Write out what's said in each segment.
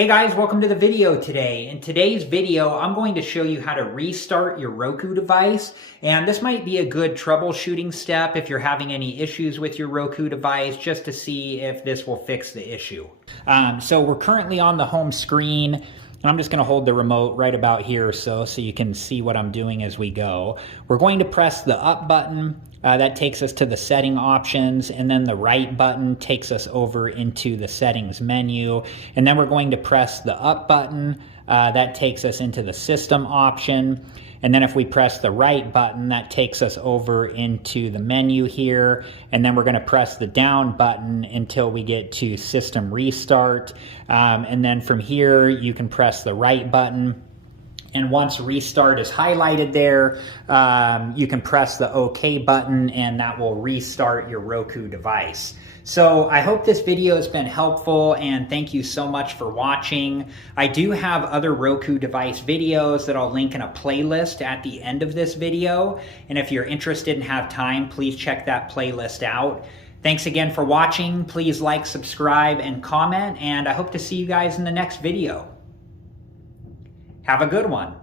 Hey guys, welcome to the video today. In today's video, I'm going to show you how to restart your Roku device. And this might be a good troubleshooting step if you're having any issues with your Roku device, just to see if this will fix the issue. So we're currently on the home screen. And I'm just going to hold the remote right about here so you can see what I'm doing as we go. We're going to press the up button. That takes us to the setting options, and then the right button takes us over into the settings menu. And then we're going to press the up button. That takes us into the system option. And then if we press the right button, that takes us over into the menu here. And then we're going to press the down button until we get to system restart. And then from here, you can press the right button. And once restart is highlighted there, you can press the OK button and that will restart your Roku device. So I hope this video has been helpful and thank you so much for watching. I do have other Roku device videos that I'll link in a playlist at the end of this video. And if you're interested and have time, please check that playlist out. Thanks again for watching. Please like, subscribe, and comment, and I hope to see you guys in the next video. Have a good one.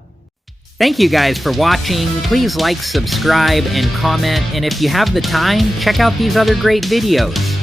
Thank you guys for watching. Please like, subscribe, and comment. And if you have the time, check out these other great videos.